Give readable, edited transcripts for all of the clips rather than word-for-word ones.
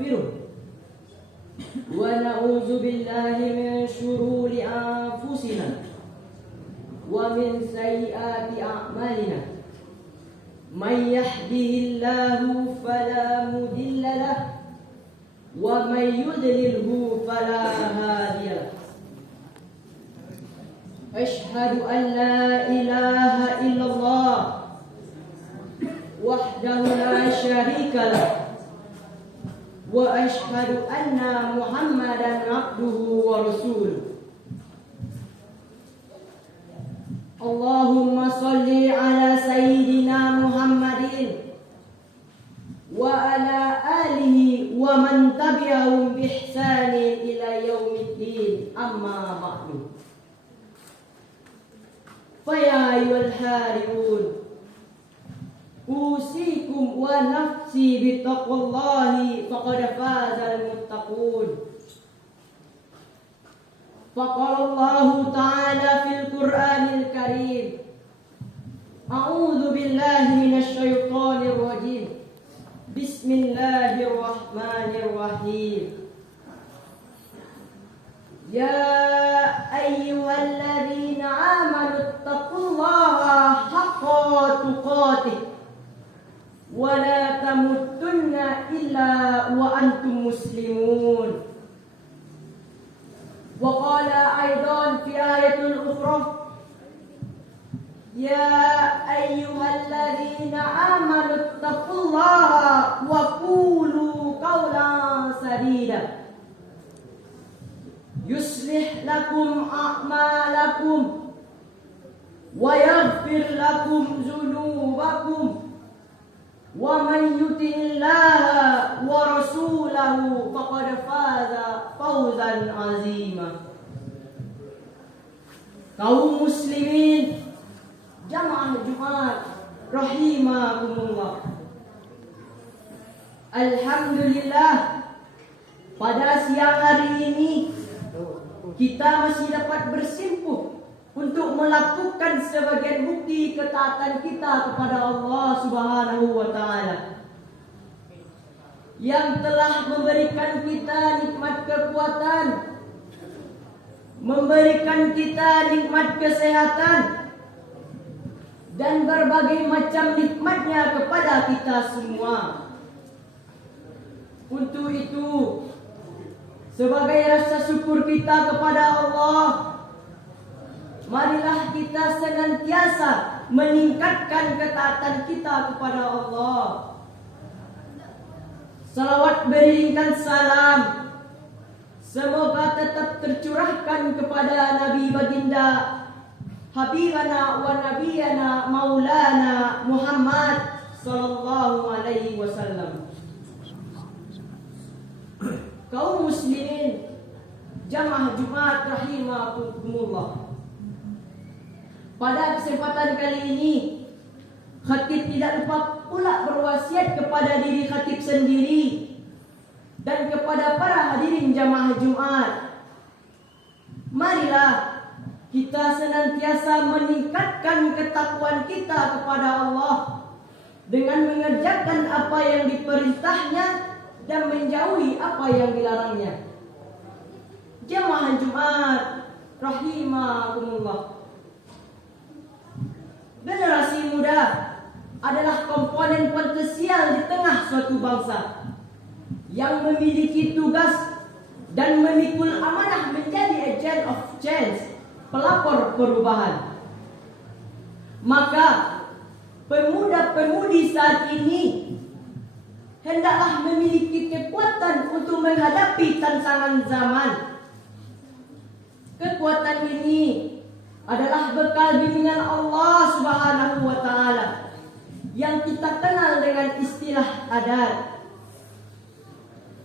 ونستغفره ونعوذ بالله من شرور أنفسنا ومن سيئات أعمالنا من يهده الله فلا مضل له ومن يضلله فلا هادي له أشهد أن لا إله إلا الله وحده لا شريك له وأشهد أن محمدا عبده ورسوله اللهم صل على سيدنا محمد وعلى آله ومن تبعهم بإحسان إلى يوم الدين أما بعد فيا أيها الحارثون أوصيكم ونفسي بتقوى الله فقد فاز المتقون فقال الله تعالى في القرآن الكريم أعوذ بالله من الشيطان الرجيم بسم الله الرحمن الرحيم يا أيها الذين آمنوا اتقوا الله حق تقاته ولا تموتن إلا وأنتم مسلمون وقال أيضا في آية أخرى يا أيها الذين آمنوا اتقوا الله وقولوا قولا سديدا يصلح لكم أعمالكم ويغفر لكم ذنوبكم ومن يطع الله ورسوله فقد فاز فوزا عظيما. Kaum muslimin jamaah Jumat rahimakumullah. Alhamdulillah pada siang hari ini kita masih dapat bersimpuh untuk melakukan sebagian bukti ketaatan kita kepada Allah Subhanahu wa taala yang telah memberikan kita nikmat kekuatan, memberikan kita nikmat kesehatan dan berbagai macam nikmatnya kepada kita semua. Untuk itu, sebagai rasa syukur kita kepada Allah, marilah kita senantiasa meningkatkan ketaatan kita kepada Allah. Salawat beriringkan salam semoga tetap tercurahkan kepada Nabi Baginda Habibana wa Nabiyana Maulana Muhammad sallallahu alaihi wasallam. Kaum muslimin jamaah Jumat rahimakumullah. Pada kesempatan kali ini, khatib tidak lupa pula berwasiat kepada diri khatib sendiri dan kepada para hadirin jamaah Jumat. Marilah kita senantiasa meningkatkan ketakwaan kita kepada Allah dengan mengerjakan apa yang diperintahnya dan menjauhi apa yang dilarangnya. Jamaah Jumat rahimakumullah. Generasi muda adalah komponen potensial di tengah suatu bangsa yang memiliki tugas dan memikul amanah menjadi agent of change, pelapor perubahan. Maka pemuda-pemudi saat ini hendaklah memiliki kekuatan untuk menghadapi tantangan zaman. Kekuatan ini adalah bekal bimbingan Allah Subhanahu wa taala yang kita kenal dengan istilah adat.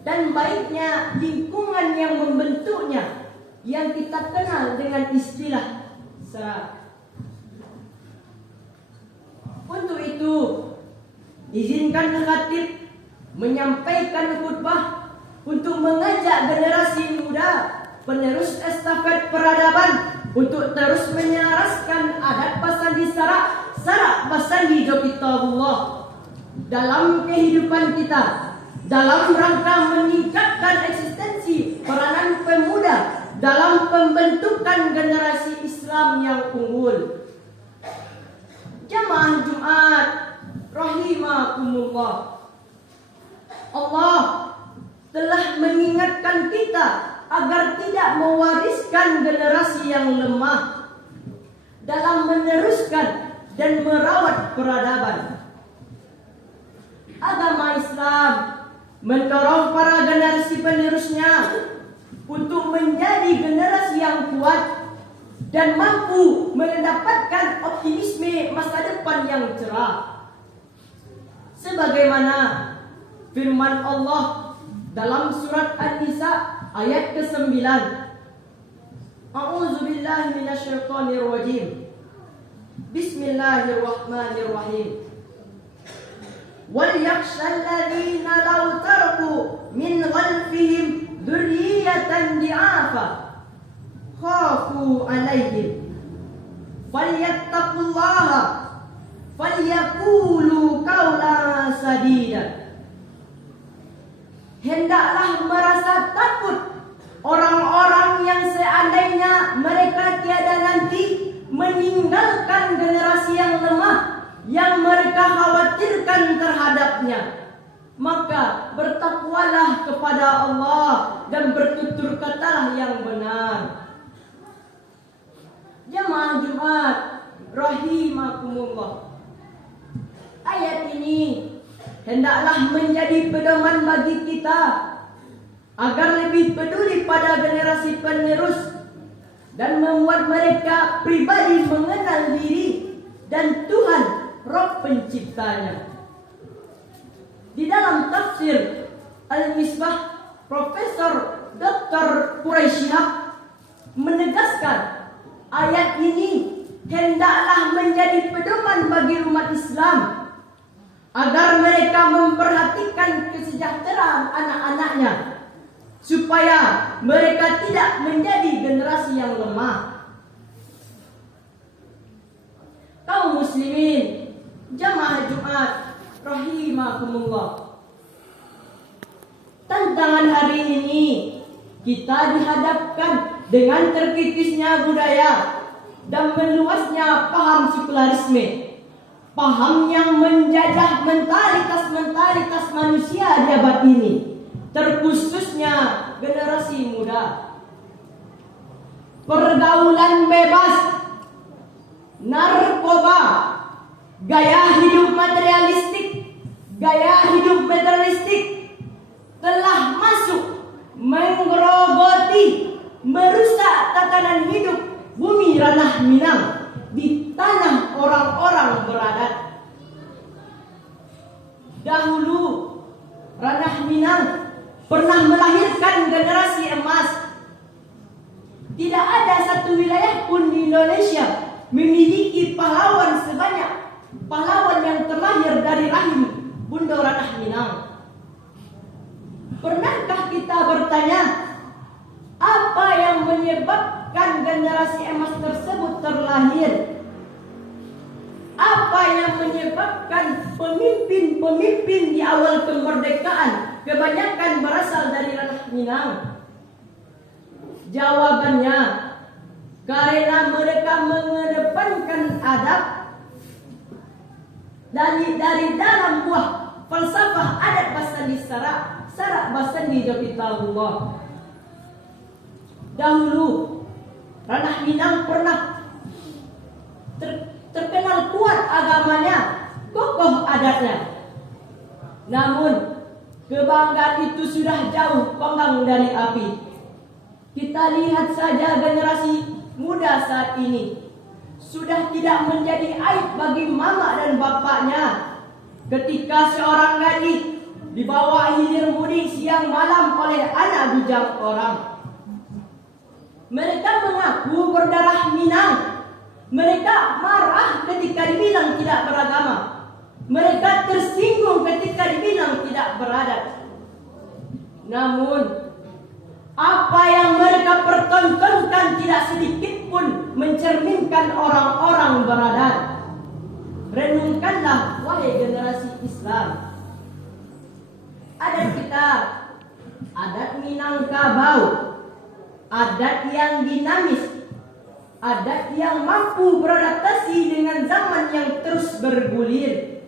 Dan baiknya lingkungan yang membentuknya yang kita kenal dengan istilah serat. Untuk itu, izinkan khatib menyampaikan khutbah untuk mengajak generasi muda penerus estafet peradaban untuk terus menyelaraskan adat pasandi sarak pasandi kitabullah dalam kehidupan kita, dalam rangka meningkatkan eksistensi peranan pemuda dalam pembentukan generasi Islam yang unggul. Jamaah Jumat rahimakumullah, Allah telah mengingatkan kita agar tidak mewariskan generasi yang lemah dalam meneruskan dan merawat peradaban. Agama Islam mendorong para generasi penerusnya untuk menjadi generasi yang kuat dan mampu mendapatkan optimisme masa depan yang cerah. Sebagaimana firman Allah dalam surat An-Nisa ayat ke-9. A'udzubillahi minasyaitonirrajim. Bismillahirrahmanirrahim. وَلْيَخْشَ الَّذِينَ لَوْ تَرَكُوا مِنْ خَلْفِهِمْ ذُرِّيَّةً ضِعَافًا خَافُوا عَلَيْهِمْ فَلْيَتَّقُوا اللَّهَ فَلْيَقُولُوا قَوْلًا سَدِيدًا. Hendaklah merasa takut orang-orang yang seandainya mereka tiada nanti meninggalkan generasi yang lemah yang mereka khawatirkan terhadapnya. Maka bertakwalah kepada Allah dan bertutur katalah yang benar. Jamaah Jumat rahimakumullah, ayat ini hendaklah menjadi pedoman bagi kita agar lebih peduli pada generasi penerus dan membuat mereka pribadi mengenal diri dan Tuhan Rabb penciptanya. Di dalam tafsir Al-Misbah, Profesor Dr. Quraisyihab menegaskan ayat ini hendaklah menjadi pedoman bagi umat Islam agar mereka memperhatikan kesejahteraan anak-anaknya supaya mereka tidak menjadi generasi yang lemah. Kaum muslimin, jamaah Jumat rahimakumullah, tantangan hari ini kita dihadapkan dengan terkikisnya budaya dan meluasnya paham sekularisme, paham yang menjajah mentalitas manusia di abad ini, terkhususnya generasi muda. Pergaulan bebas, narkoba, gaya hidup materialistik telah masuk menggerogoti, merusak tatanan hidup bumi ranah Minang di tanah orang-orang beradat. Dahulu ranah Minang pernah melahirkan generasi emas. Tidak ada satu wilayah pun di Indonesia memiliki pahlawan sebanyak pahlawan yang terlahir dari rahim Bunda Ranah Minang. Pernahkah kita bertanya apa yang menyebabkan generasi emas tersebut terlahir? Apa yang menyebabkan pemimpin-pemimpin di awal kemerdekaan kebanyakan berasal dari Ranah Minang? Jawabannya, karena mereka mengedepankan adab dari dalam buah falsafah adat basandi syarak basandi kitabullah. Dahulu Ranah Minang pernah terkenal kuat agamanya, kokoh adatnya. Namun kebanggaan itu sudah jauh panggang dari api. Kita lihat saja generasi muda saat ini sudah tidak menjadi aib bagi mama dan bapaknya ketika seorang gadis dibawa hilir mudik siang malam oleh anak bujang orang. Mereka mengaku berdarah Minang. Mereka marah ketika dibilang tidak beragama. Mereka tersinggung ketika dibilang tidak beradat. Namun apa yang mereka pertontonkan tidak sedikit pun mencerminkan orang-orang beradat. Renungkanlah wahai generasi Islam, adat kita ada adat Minangkabau, adat yang dinamis, adat yang mampu beradaptasi dengan zaman yang terus bergulir,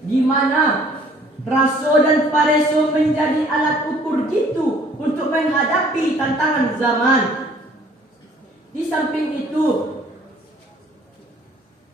di mana raso dan pareso menjadi alat ukur jitu untuk menghadapi tantangan zaman. Di samping itu,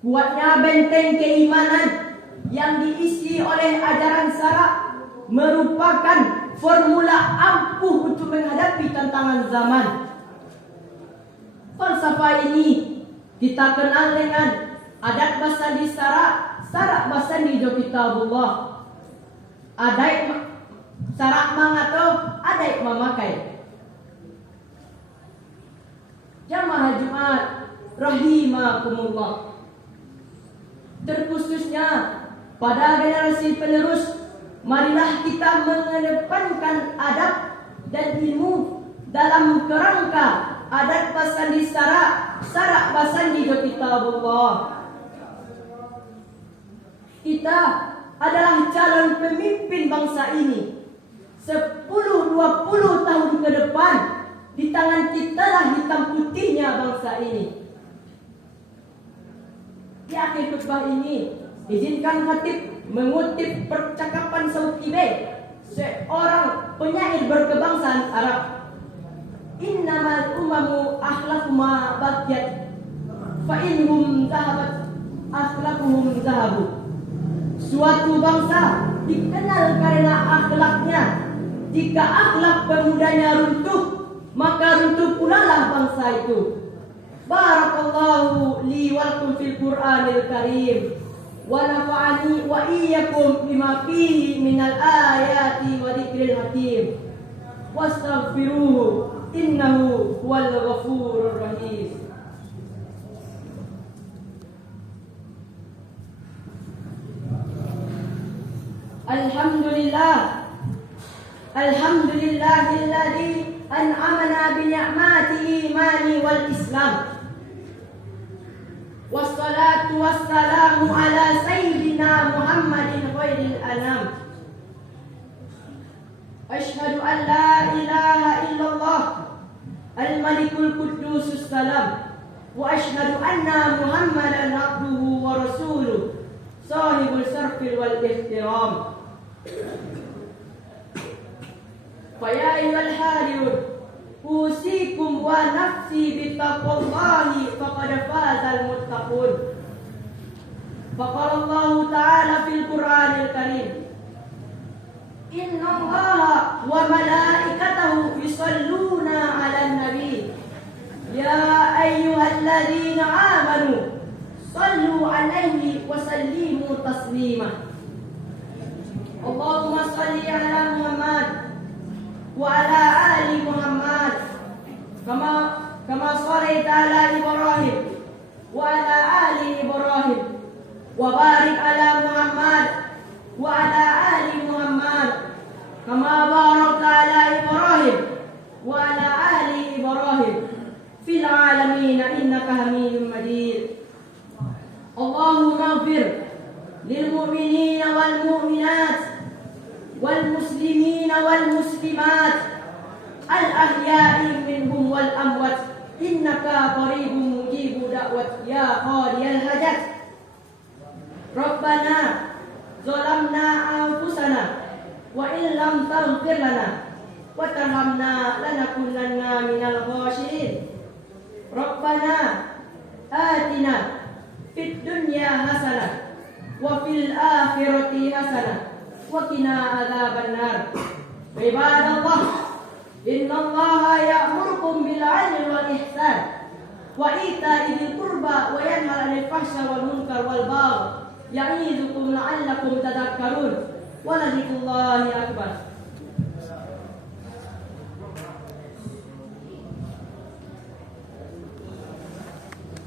kuatnya benteng keimanan yang diisi oleh ajaran Syara merupakan formula ampuh untuk menghadapi tantangan zaman. Falsafah ini kita kenal dengan adat basandi Syara, Syara basandi jo kitabullah. Adat Syara mangato, adat memakai. Jamaah Jumat rahimakumullah. Terkhususnya pada generasi penerus, marilah kita mengedepankan adab dan ilmu dalam kerangka adat basandi Syara, Syara basandi jo kitabullah. Kita adalah calon pemimpin bangsa ini. 10-20 tahun ke depan, di tangan kita lah hitam putihnya bangsa ini. Di akhir khutbah ini, izinkan khatib mengutip percakapan Saukibe, seorang penyair berkebangsaan Arab. Innamal umamu akhlaquma baqiyat, fa inhum zahabat akhlaquhum zahabu. Suatu bangsa dikenal karena akhlaknya. Jika akhlak pemudanya runtuh, maka runtuh pula lah bangsa itu. Barakallahu li wa lakum fil Qur'anil Karim, wa nafa'ani wa iyyakum bima fihi minal ayati wa dzikril hakim. Wastaghfiruhu innahu huwal ghafurur rahim. Alhamdulillah, alhamdulillahilladzi an'amana bi ni'mati imani wal islam. Wassalatu wassalamu ala sayyidina Muhammadin khairil anam. Asyhadu an la ilaha illallah al-malikul qudusus salam, wa asyhadu anna Muhammadan abduhu wa rasuluh sahibul syarfil wal ihtiram. Faya ayyuhal hadirun, usikum wa nafsi bittaqwallahi faqad fazal muttaqun. Faqala Allah Ta'ala fil Qur'anil Karim, innallaha wa malaikatahu yusalluna 'alan nabi ya ayyuhalladzina amanu sallu 'alaihi wa sallimu taslima. Allahumma salli 'ala Muhammad wa 'ala ali Muhammad kama shallaita 'ala Ibrahim wa 'ala ali Ibrahim wa barik 'ala Muhammad wa 'ala ali Muhammad kama barakta 'ala Ibrahim wa 'ala ali Ibrahim fil 'alamin innaka Hamidum Majid. Allahumma ighfir lil mu'minina wal mu'minat wal muslimina wal muslimat al ahya'i minhum wal amwat innaka qaribun mujibu da'wat ya qadiyal hajat. Rabbana zalamna anfusana wa in lam taghfir lana wa tarhamna lanakunanna minal khashirin. Rabbana atina fid dunya hasanah wa fil akhirati hasanah wa qina adzabannar. Ibadallah, innallaha ya'murukum bil 'adli wal ihsan wa ita'i dzil qurba wa yanha 'anil fahsya'i wal munkar wal baghi ya'idukum la'allakum tadhakkarun. Wa la dzikrullahi akbar.